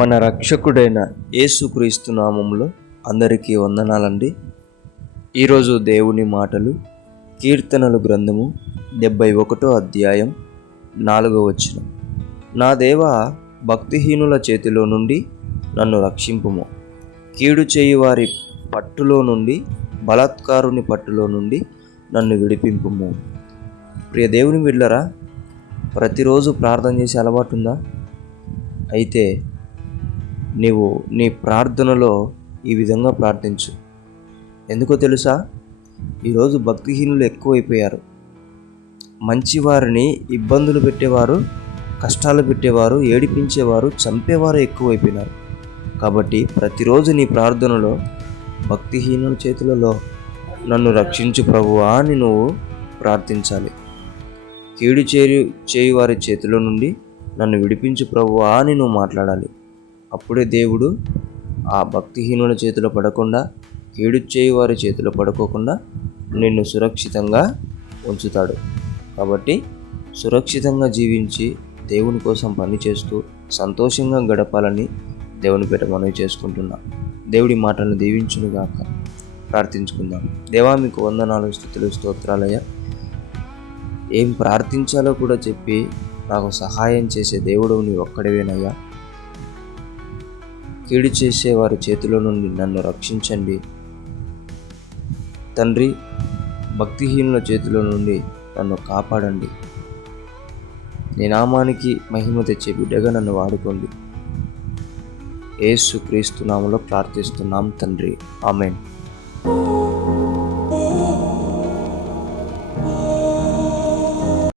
మన రక్షకుడైన యేసుక్రీస్తు నామములో అందరికీ వందనాలండి. ఈరోజు దేవుని మాటలు కీర్తనలు గ్రంథము 71వ అధ్యాయం 4వ వచనం. నా దేవా, భక్తిహీనుల చేతిలో నుండి నన్ను రక్షింపుము, కీడు చేయువారి పట్టులో నుండి, బలాత్కారుని పట్టులో నుండి నన్ను విడిపింపుము. ప్రియ దేవుని బిడ్డలారా, ప్రతిరోజు ప్రార్థన చేసే అలవాటు ఉందా? అయితే నీవు నీ ప్రార్థనలో ఈ విధంగా ప్రార్థించు. ఎందుకో తెలుసా? ఈరోజు భక్తిహీనులు ఎక్కువైపోయారు. మంచివారిని ఇబ్బందులు పెట్టేవారు, కష్టాలు పెట్టేవారు, ఏడిపించేవారు, చంపేవారు ఎక్కువైపోయినారు. కాబట్టి ప్రతిరోజు నీ ప్రార్థనలో భక్తిహీనుల చేతులలో నన్ను రక్షించు ప్రభువా అని నువ్వు ప్రార్థించాలి. కీడు చేయువారి చేతిలో నుండి నన్ను విడిపించు ప్రభువా అని నువ్వు మాట్లాడాలి. అప్పుడే దేవుడు ఆ భక్తిహీనుల చేతిలో పడకుండా, కీడు చేయువారి చేతిలో పడుకోకుండా నిన్ను సురక్షితంగా ఉంచుతాడు. కాబట్టి సురక్షితంగా జీవించి దేవుని కోసం పనిచేస్తూ సంతోషంగా గడపాలని దేవుని పేట మనవి చేసుకుంటున్నా. దేవుడి మాటలను దీవించునుగాక. ప్రార్థించుకుందాం. దేవా, మీకు వందనాలు, స్తుతులు, స్తోత్రాలయ్యా. ఏం ప్రార్థించాలో కూడా చెప్పి నాకు సహాయం చేసే దేవుడు నీ ఒక్కడివేనయ్యా. కీడు చేసే వారి చేతిలో నుండి నన్ను రక్షించండి తండ్రి. భక్తిహీనుల చేతిలో నుండి నన్ను కాపాడండి. నీ నామానికి మహిమ తెచ్చే బిడ్డగా నన్ను వాడుకోండి. యేసుక్రీస్తు నామములో ప్రార్థిస్తున్నాం తండ్రి. ఆమేన్.